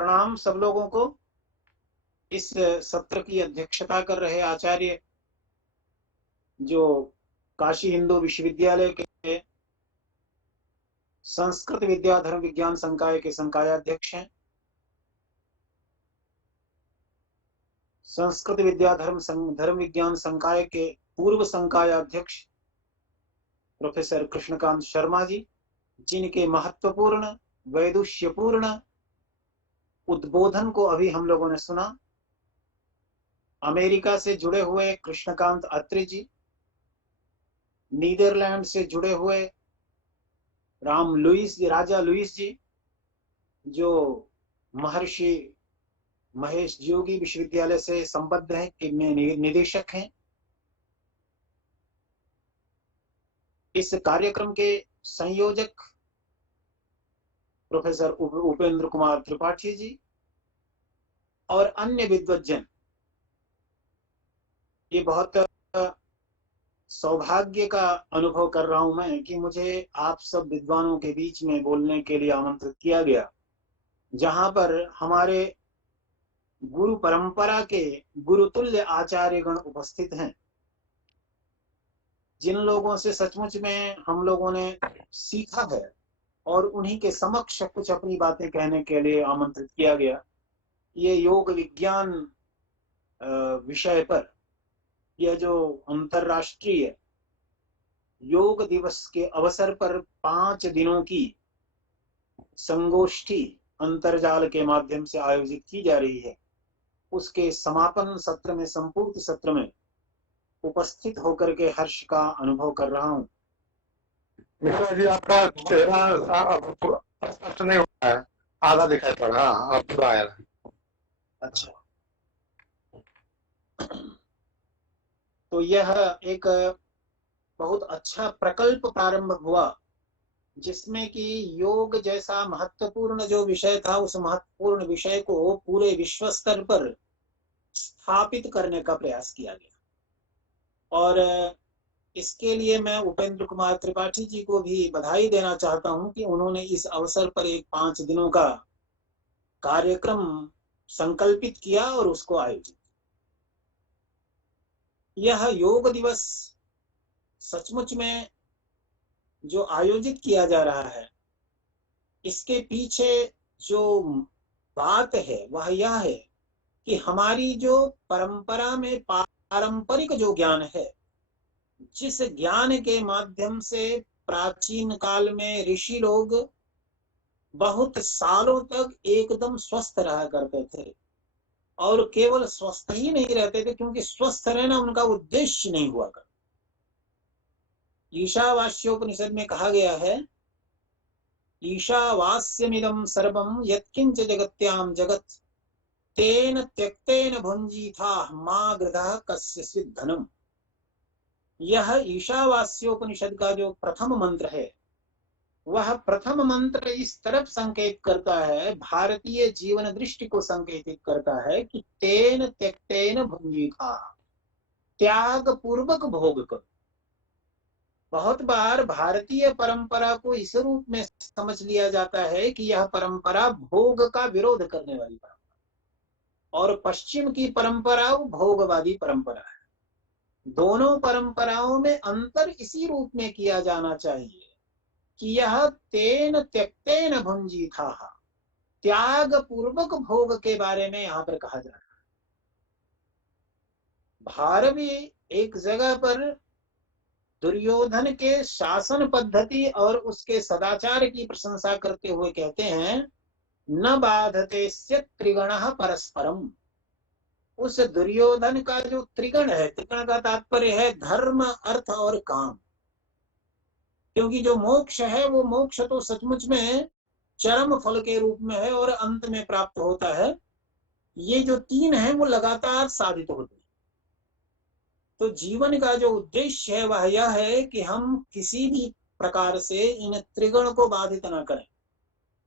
प्रणाम सब लोगों को। इस सत्र की अध्यक्षता कर रहे आचार्य जो काशी हिंदू विश्वविद्यालय के संस्कृत विद्या धर्म विज्ञान संकाय के संकायाध्यक्ष हैं। संस्कृत विद्या धर्म विज्ञान संकाय के पूर्व संकायाध्यक्ष प्रोफेसर कृष्णकांत शर्मा जी, जिनके महत्वपूर्ण वैदुष्यपूर्ण उद्बोधन को अभी हम लोगों ने सुना। अमेरिका से जुड़े हुए कृष्णकांत अत्रि जी, नीदरलैंड से जुड़े हुए राजा लुईस जी, जो महर्षि महेश योगी विश्वविद्यालय से संबद्ध हैं, कि निदेशक हैं। इस कार्यक्रम के संयोजक प्रोफेसर उपेंद्र कुमार त्रिपाठी जी और अन्य विद्वज्जन। ये बहुत सौभाग्य का अनुभव कर रहा हूं मैं कि मुझे आप सब विद्वानों के बीच में बोलने के लिए आमंत्रित किया गया, जहां पर हमारे गुरु परंपरा के गुरुतुल्य आचार्यगण उपस्थित हैं, जिन लोगों से सचमुच में हम लोगों ने सीखा है और उन्हीं के समक्ष कुछ अपनी बातें कहने के लिए आमंत्रित किया गया। ये योग विज्ञान विषय पर यह जो अंतरराष्ट्रीय योग दिवस के अवसर पर 5 दिनों की संगोष्ठी अंतरजाल के माध्यम से आयोजित की जा रही है, उसके समापन सत्र में, संपूर्ण सत्र में उपस्थित होकर के हर्ष का अनुभव कर रहा हूं। मिश्रा जी, आपका चेहरा स्पष्ट नहीं होता है, आधा दिखाई पड़ रहा है, अब पूरा आया। अच्छा, तो यह एक बहुत अच्छा प्रकल्प प्रारंभ हुआ, जिसमें कि योग जैसा महत्वपूर्ण जो विषय था, उस महत्वपूर्ण विषय को पूरे विश्व स्तर पर स्थापित करने का प्रयास किया गया। और इसके लिए मैं उपेंद्र कुमार त्रिपाठी जी को भी बधाई देना चाहता हूं कि उन्होंने इस अवसर पर एक 5 दिनों का कार्यक्रम संकल्पित किया और उसको आयोजित। यह योग दिवस सचमुच में जो आयोजित किया जा रहा है, इसके पीछे जो बात है वह यह है कि हमारी जो परंपरा में पारंपरिक जो ज्ञान है, जिस ज्ञान के माध्यम से प्राचीन काल में ऋषि लोग बहुत सालों तक एकदम स्वस्थ रहा करते थे, और केवल स्वस्थ ही नहीं रहते थे, क्योंकि स्वस्थ रहना उनका उद्देश्य नहीं हुआ करता। ईशावास्योपनिषद में कहा गया है, ईशावास्यमिदं सर्वं यत्किंच जगत्याम जगत तेन त्यक्तेन भुंजीथा मा गृधः कस्यचित् धनम। यह ईशावास्योपनिषद का जो प्रथम मंत्र है, वह प्रथम मंत्र इस तरफ संकेत करता है, भारतीय जीवन दृष्टि को संकेतित करता है कि तेन त्यक्तेन भुंजीथा, त्याग पूर्वक भोग कर। बहुत बार भारतीय परंपरा को इस रूप में समझ लिया जाता है कि यह परंपरा भोग का विरोध करने वाली परंपरा, और पश्चिम की परंपरा भोगवादी परंपरा है। दोनों परंपराओं में अंतर इसी रूप में किया जाना चाहिए कि यह तेन त्यक्तेन भुंजीथा, त्याग पूर्वक भोग के बारे में यहां पर कहा जा रहा है। भारवी एक जगह पर दुर्योधन के शासन पद्धति और उसके सदाचार की प्रशंसा करते हुए कहते हैं, न बाधते स्य त्रिगणः परस्परम। उस दुर्योधन का जो त्रिगण है, त्रिगण का तात्पर्य है धर्म, अर्थ और काम, क्योंकि जो मोक्ष है वो मोक्ष तो सचमुच में चरम फल के रूप में है और अंत में प्राप्त होता है। ये जो 3 है वो लगातार साधित होते हैं। तो जीवन का जो उद्देश्य है वह यह है कि हम किसी भी प्रकार से इन त्रिगण को बाधित न करें,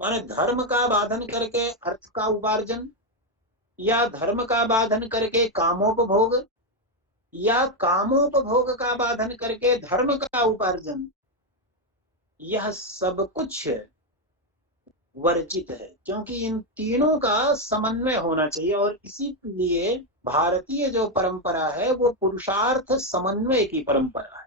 माने धर्म का बाधन करके अर्थ का उपार्जन, या धर्म का बाधन करके कामोपभोग, या कामोपभोग का बाधन करके धर्म का उपार्जन। यह सब कुछ वर्जित है, क्योंकि इन तीनों का समन्वय होना चाहिए। और इसीलिए भारतीय जो परंपरा है वो पुरुषार्थ समन्वय की परंपरा है।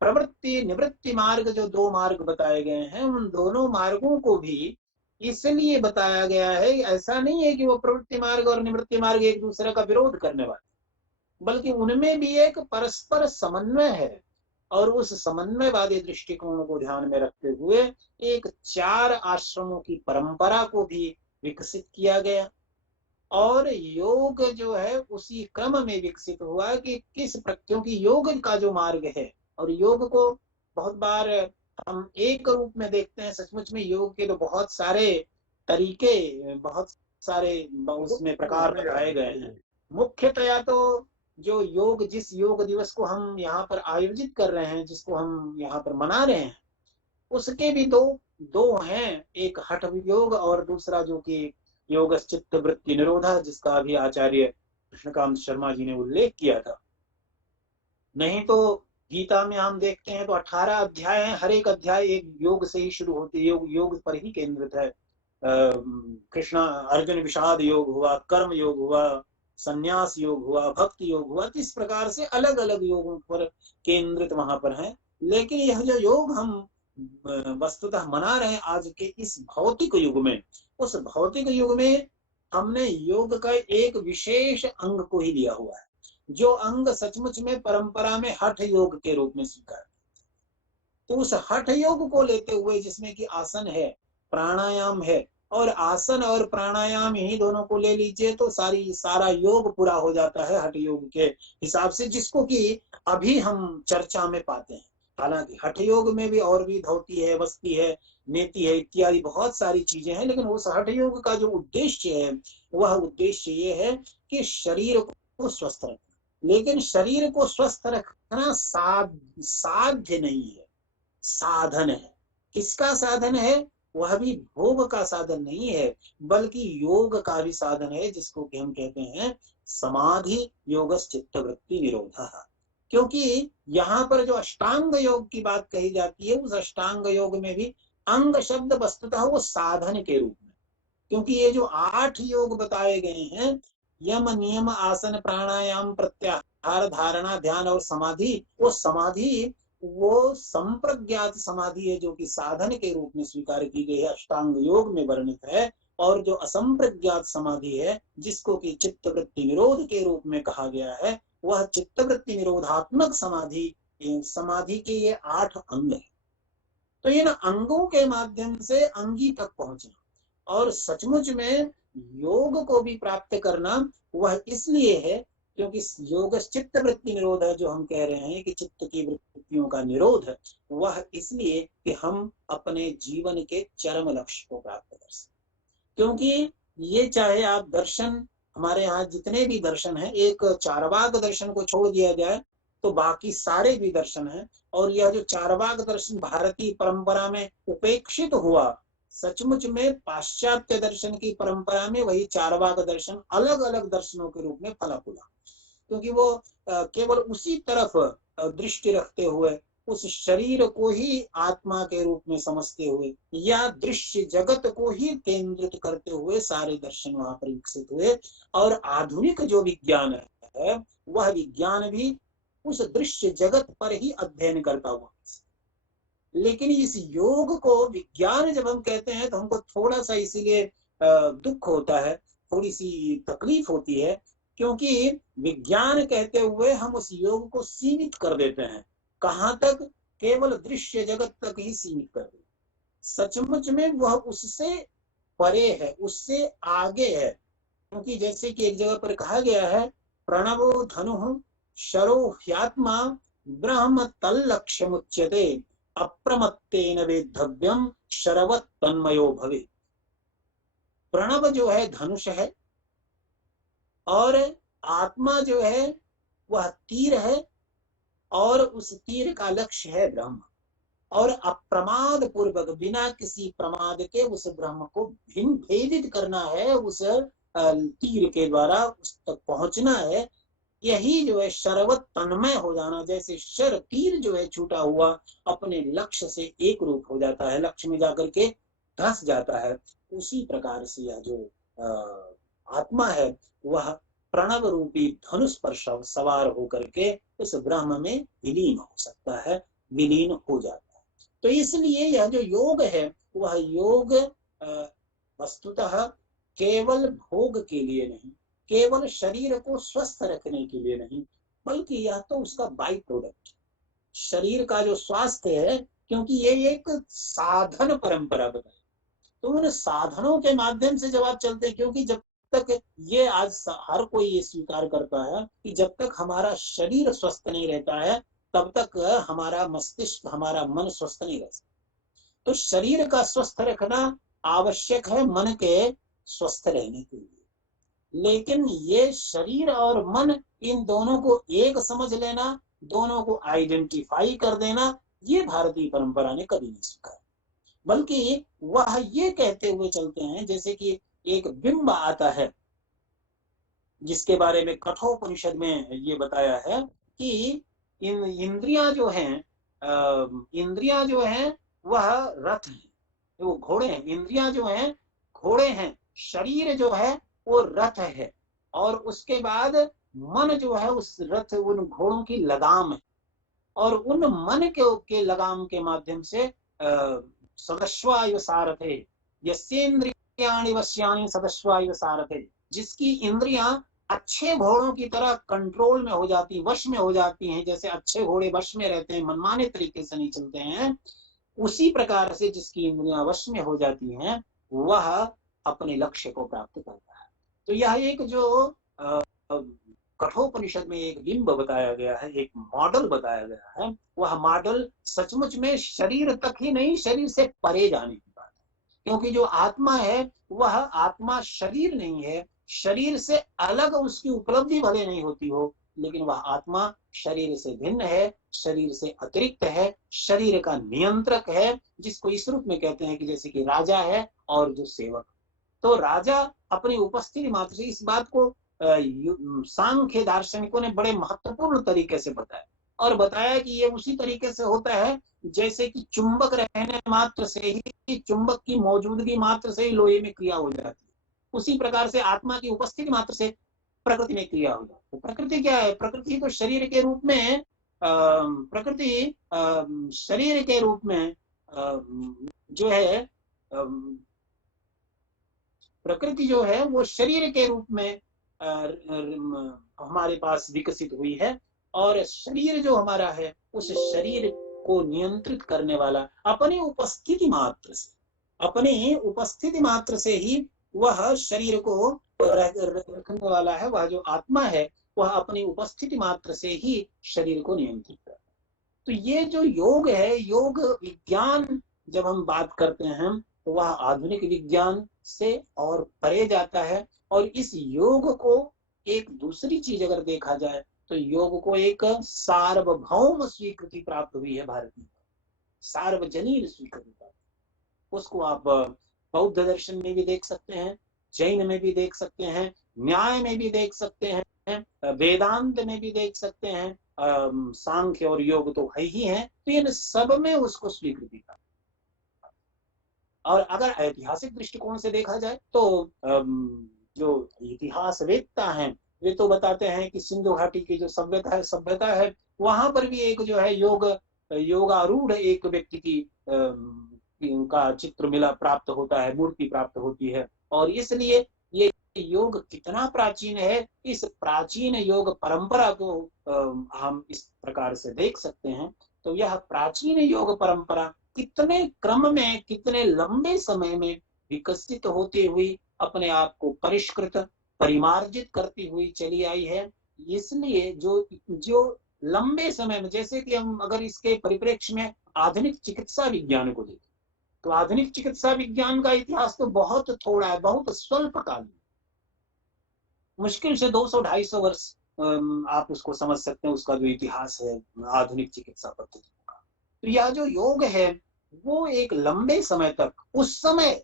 प्रवृत्ति निवृत्ति मार्ग जो दो मार्ग बताए गए हैं, उन दोनों मार्गों को भी इसलिए बताया गया है, ऐसा नहीं है कि वो प्रवृत्ति मार्ग और निवृत्ति मार्ग एक दूसरे का विरोध करने वाले, बल्कि उनमें भी एक परस्पर समन्वय है। और उस समन्वयवादी दृष्टिकोण को ध्यान में रखते हुए एक 4 आश्रमों की परंपरा को भी विकसित किया गया। और योग जो है उसी क्रम में विकसित हुआ कि क्योंकि योग का जो मार्ग है, और योग को बहुत बार हम एक रूप में देखते हैं, सचमुच में योग के तो बहुत सारे तरीके, बहुत सारे उसमें प्रकार बताए गए हैं। मुख्यतया तो जो योग, जिस योग दिवस को हम यहाँ पर आयोजित कर रहे हैं, जिसको हम यहाँ पर मना रहे हैं, उसके भी दो दो हैं, एक हठ योग और दूसरा जो कि योग चित्त वृत्ति निरोधा, जिसका अभी आचार्य कृष्णकांत शर्मा जी ने उल्लेख किया था। नहीं तो गीता में हम देखते हैं तो 18 अध्याय हैं, हर एक अध्याय एक योग से ही शुरू होते, योग पर ही केंद्रित है। कृष्णा अर्जुन विषाद योग हुआ, कर्म योग हुआ, संन्यास योग हुआ, भक्ति योग हुआ। इस प्रकार से अलग अलग योगों पर केंद्रित वहां पर है। लेकिन यह जो योग हम वस्तुतः मना रहे हैं आज के इस भौतिक युग में, उस भौतिक युग में हमने योग का एक विशेष अंग को ही लिया हुआ है, जो अंग सचमुच में परंपरा में हठ योग के रूप में स्वीकार। तो उस हठ योग को लेते हुए, जिसमें कि आसन है, प्राणायाम है, और आसन और प्राणायाम ही दोनों को ले लीजिए तो सारा योग पूरा हो जाता है हठ योग के हिसाब से, जिसको कि अभी हम चर्चा में पाते हैं। हालांकि हठ योग में भी और भी धौती है, वस्ती है, नेति है, इत्यादि बहुत सारी चीजें हैं, लेकिन उस हठ योग का जो उद्देश्य है, वह उद्देश्य ये है कि शरीर को स्वस्थ रखना। लेकिन शरीर को स्वस्थ रखना साध्य नहीं है, साधन है। किसका साधन है? वह भी भोग का साधन नहीं है, बल्कि योग का भी साधन है, जिसको कि हम कहते हैं समाधि योग चित्त वृत्ति निरोध। क्योंकि यहाँ पर जो अष्टांग योग की बात कही जाती है, उस अष्टांग योग में भी अंग शब्द वस्तुतः वो साधन के रूप में, क्योंकि ये जो 8 योग बताए गए हैं, यम नियम आसन प्राणायाम प्रत्याहार धारणा ध्यान और समाधि, वो संप्रज्ञात समाधि है, जो कि साधन के रूप में स्वीकार की गई है, अष्टांग योग में वर्णित है। और जो असंप्रज्ञात समाधि है, जिसको कि चित्त वृत्ति निरोध के रूप में कहा गया है, वह चित्त वृत्ति निरोधात्मक समाधि के ये 8 अंग है। तो इन अंगों के माध्यम से अंगी तक पहुंचना और सचमुच में योग को भी प्राप्त करना, वह इसलिए है क्योंकि योग चित्त वृत्ति निरोध है, जो हम कह रहे हैं कि चित्त की वृत्तियों का निरोध है, वह इसलिए कि हम अपने जीवन के चरम लक्ष्य को प्राप्त कर सकें। क्योंकि ये चाहे आप दर्शन, हमारे यहाँ जितने भी दर्शन हैं, एक चारवाक दर्शन को छोड़ दिया जाए तो बाकी सारे भी दर्शन हैं। और यह जो चारवाक दर्शन भारतीय परंपरा में उपेक्षित हुआ, सचमुच में पाश्चात्य दर्शन की परंपरा में वही चारवाक दर्शन अलग अलग दर्शनों के रूप में फला फूला, क्योंकि वो केवल उसी तरफ दृष्टि रखते हुए, उस शरीर को ही आत्मा के रूप में समझते हुए, या दृश्य जगत को ही केंद्रित करते हुए सारे दर्शन वहां पर विकसित हुए। और आधुनिक जो विज्ञान है, वह विज्ञान भी उस दृश्य जगत पर ही अध्ययन करता हुआ। लेकिन इस योग को विज्ञान जब हम कहते हैं तो हमको थोड़ा सा इसीलिए दुख होता है, थोड़ी सी तकलीफ होती है, क्योंकि विज्ञान कहते हुए हम उस योग को सीमित कर देते हैं। कहाँ तक? केवल दृश्य जगत तक ही सीमित कर देते। सचमुच में वह उससे परे है, उससे आगे है। क्योंकि जैसे कि एक जगह पर कहा गया है, प्रणवो धनु शरो ह्यात्मा ब्रह्म तल्लक्ष्यमुच्यते अप्रमत्तेन वेद्धव्यम शरवत् तन्मयो भवे। प्रणव जो है धनुष है, और आत्मा जो है वह तीर है, और उस तीर का लक्ष्य है ब्रह्म। और अप्रमाद पूर्वक, बिना किसी प्रमाद के उस ब्रह्म को भेदित करना है, उस तीर के द्वारा उस तक पहुंचना है। यही जो है शरवत तन्मय हो जाना, जैसे शर तीर जो है छूटा हुआ अपने लक्ष्य से एक रूप हो जाता है, लक्ष्य में जाकर के धस जाता है, उसी प्रकार से यह जो आत्मा है वह प्रणव रूपी धनुष पर सवार होकर के उस ब्रह्म में विलीन हो सकता है, विलीन हो जाता है। तो इसलिए यह जो योग है वह योग वस्तुतः केवल भोग के लिए नहीं, केवल शरीर को स्वस्थ रखने के लिए नहीं, बल्कि यह तो उसका बाई प्रोडक्ट, शरीर का जो स्वास्थ्य है, क्योंकि ये एक साधन परंपरा बताई, तो उन साधनों के माध्यम से जब आप चलते हैं, क्योंकि जब तक ये आज हर कोई ये स्वीकार करता है कि जब तक हमारा शरीर स्वस्थ नहीं रहता है तब तक हमारा मस्तिष्क, हमारा मन स्वस्थ नहीं रह सकता। तो शरीर का स्वस्थ रखना आवश्यक है मन के स्वस्थ रहने के लिए, लेकिन ये शरीर और मन इन दोनों को एक समझ लेना, दोनों को आइडेंटिफाई कर देना, ये भारतीय परंपरा ने कभी नहीं स्वीकारा। बल्कि वह ये कहते हुए चलते हैं, जैसे कि एक बिंब आता है जिसके बारे में कठोपनिषद में ये बताया है कि इन इंद्रियां जो हैं, इंद्रियां जो हैं वह रथ है, वो घोड़े हैं, इंद्रियां जो हैं घोड़े हैं, शरीर जो है वो रथ है, और उसके बाद मन जो है उस रथ, उन घोड़ों की लगाम है, और उन मन के लगाम के माध्यम से सदस्वायु सारथे, यस्येन्द्रियाणि वश्यानि सदस्वायु सारथे, जिसकी इंद्रियां अच्छे घोड़ों की तरह कंट्रोल में हो जाती, वश में हो जाती हैं, जैसे अच्छे घोड़े वश में रहते हैं, मनमाने तरीके से नहीं चलते हैं, उसी प्रकार से जिसकी इंद्रियां वश में हो जाती हैं वह अपने लक्ष्य को प्राप्त करता है। तो यह एक जो कठोपनिषद में एक बिंब बताया गया है, एक मॉडल बताया गया है, वह मॉडल सचमुच में शरीर तक ही नहीं, शरीर से परे जाने की बात है, क्योंकि जो आत्मा है वह आत्मा शरीर नहीं है, शरीर से अलग उसकी उपलब्धि भले नहीं होती हो, लेकिन वह आत्मा शरीर से भिन्न है, शरीर से अतिरिक्त है, शरीर का नियंत्रक है, जिसको इस रूप में कहते हैं कि जैसे कि राजा है और जो सेवक। तो राजा अपनी उपस्थिति मात्र से, इस बात को सांख्य दार्शनिकों ने बड़े महत्वपूर्ण तरीके से बताया, और बताया कि ये उसी तरीके से होता है जैसे कि चुंबक रहने मात्र से ही, चुंबक की मौजूदगी मात्र से ही लोहे में क्रिया हो जाती है, उसी प्रकार से आत्मा की उपस्थिति मात्र से प्रकृति में क्रिया हो जाती है। प्रकृति क्या है? प्रकृति तो शरीर के रूप में, प्रकृति शरीर के रूप में जो है, प्रकृति जो है वो शरीर के रूप में हमारे पास विकसित हुई है, और शरीर जो हमारा है उस शरीर को नियंत्रित करने वाला अपनी उपस्थिति मात्र से, अपनी उपस्थिति मात्र से ही वह शरीर को रखने वाला है, वह जो आत्मा है वह अपनी उपस्थिति मात्र से ही शरीर को नियंत्रित करता है। तो ये जो योग है, योग विज्ञान जब हम बात करते हैं तो वह आधुनिक विज्ञान से और परे जाता है, और इस योग को एक दूसरी चीज अगर देखा जाए तो योग को एक सार्वभौम स्वीकृति प्राप्त हुई है, भारतीय सार्वजनीन स्वीकृति प्राप्त। उसको आप बौद्ध दर्शन में भी देख सकते हैं, जैन में भी देख सकते हैं, न्याय में भी देख सकते हैं, वेदांत में भी देख सकते हैं, सांख्य और योग तो है ही है, तो इन सब में उसको स्वीकृति प्राप्त। और अगर ऐतिहासिक दृष्टिकोण से देखा जाए तो जो इतिहासवेत्ता हैं वे तो बताते हैं कि सिंधु घाटी की जो सभ्यता है वहां पर भी एक जो है योगारूढ़ एक व्यक्ति की उनका चित्र मिला, प्राप्त होता है, मूर्ति प्राप्त होती है, और इसलिए ये योग कितना प्राचीन है, इस प्राचीन योग परंपरा को हम इस प्रकार से देख सकते हैं। तो यह प्राचीन योग परंपरा कितने क्रम में, कितने लंबे समय में विकसित होती हुई अपने आप को परिष्कृत, परिमार्जित करती हुई चली आई है। इसलिए जो लंबे समय में, जैसे कि हम अगर इसके परिप्रेक्ष्य में आधुनिक चिकित्सा विज्ञान को देखें तो आधुनिक चिकित्सा विज्ञान का इतिहास तो बहुत थोड़ा है, बहुत स्वल्पकालीन, मुश्किल से 200-250 वर्ष आप उसको समझ सकते हैं, उसका जो इतिहास है आधुनिक चिकित्सा पद्धति का। तो यह जो योग है वो एक लंबे समय तक, उस समय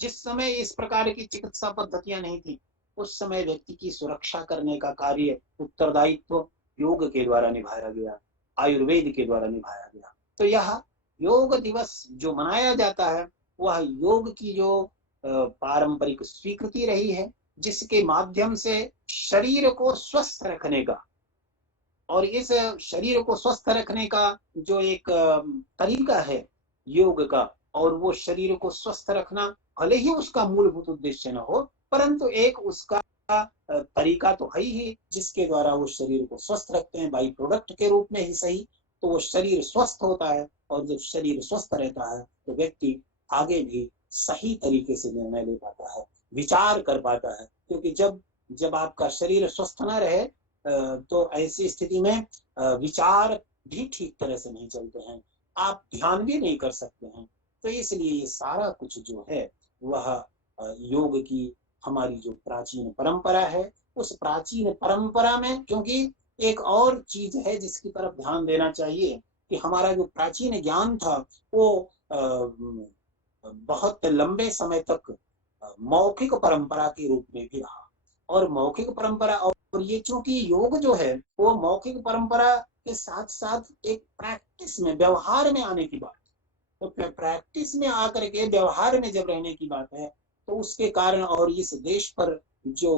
जिस समय इस प्रकार की चिकित्सा पद्धतियां नहीं थी, उस समय व्यक्ति की सुरक्षा करने का कार्य, उत्तरदायित्व योग के द्वारा निभाया गया, आयुर्वेद के द्वारा निभाया गया। तो यह योग दिवस जो मनाया जाता है वह योग की जो पारंपरिक स्वीकृति रही है, जिसके माध्यम से शरीर को स्वस्थ रखने का, और इस शरीर को स्वस्थ रखने का जो एक तरीका है योग का, और वो शरीर को स्वस्थ रखना भले ही उसका मूलभूत उद्देश्य न हो, परंतु एक उसका तरीका तो है ही, जिसके द्वारा वो शरीर को स्वस्थ रखते हैं, बाई प्रोडक्ट के रूप में ही सही। तो वो शरीर स्वस्थ होता है, और जब शरीर स्वस्थ रहता है तो व्यक्ति आगे भी सही तरीके से निर्णय ले पाता है, विचार कर पाता है। क्योंकि जब जब आपका शरीर स्वस्थ न रहे तो ऐसी स्थिति में विचार भी ठीक तरह से नहीं चलते हैं, आप ध्यान भी नहीं कर सकते हैं। तो इसलिए ये सारा कुछ जो है वह योग की हमारी जो प्राचीन परंपरा है, उस प्राचीन परंपरा में, क्योंकि एक और चीज है जिसकी तरफ ध्यान देना चाहिए कि हमारा जो प्राचीन ज्ञान था वो बहुत लंबे समय तक मौखिक परंपरा के रूप में भी रहा। और मौखिक परंपरा, और ये चूंकि योग जो है वो मौखिक परंपरा के साथ साथ एक प्रैक्टिस में, व्यवहार में आने की बात, तो प्रैक्टिस में आकर के व्यवहार में जब रहने की बात है, तो उसके कारण और इस देश पर जो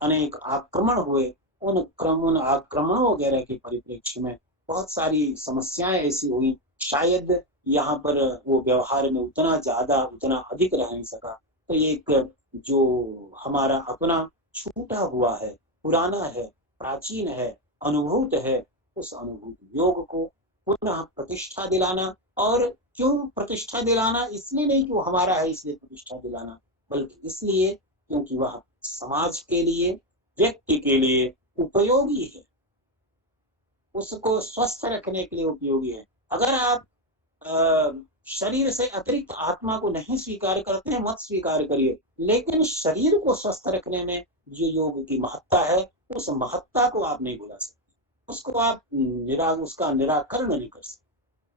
अनेक आक्रमण हुए, उन आक्रमणों वगैरह के परिप्रेक्ष्य में बहुत सारी समस्याएं ऐसी हुई, शायद यहाँ पर वो व्यवहार में उतना ज्यादा, उतना अधिक रह नहीं सका। तो एक जो हमारा अपना छूटा हुआ है, पुराना है, प्राचीन है, अनुभूत है, उस अनुभूत योग को पुनः प्रतिष्ठा दिलाना। और क्यों प्रतिष्ठा दिलाना? इसलिए नहीं कि वो हमारा है इसलिए प्रतिष्ठा दिलाना, बल्कि इसलिए क्योंकि वह समाज के लिए, व्यक्ति के लिए उपयोगी है, उसको स्वस्थ रखने के लिए उपयोगी है। अगर आप शरीर से अतिरिक्त आत्मा को नहीं स्वीकार करते हैं, मत स्वीकार करिए, लेकिन शरीर को स्वस्थ रखने में जो योग की महत्ता है, उस महत्ता को आप नहीं भुला सकते, उसको आप उसका निराकरण नहीं कर सकते,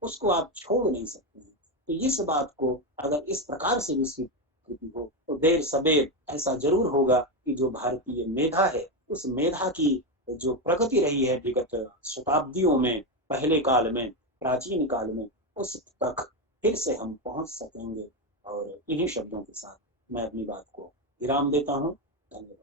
उसको आप छोड़ नहीं सकते हैं। तो इस बात को अगर इस प्रकार से भी स्वीकृति हो, तो देर सबेर ऐसा जरूर होगा कि जो भारतीय मेधा है, उस मेधा की जो प्रगति रही है विगत शताब्दियों में, पहले काल में, प्राचीन काल में, उस तक फिर से हम पहुंच सकेंगे। और इन्हीं शब्दों के साथ मैं अपनी बात को विराम देता हूँ। धन्यवाद।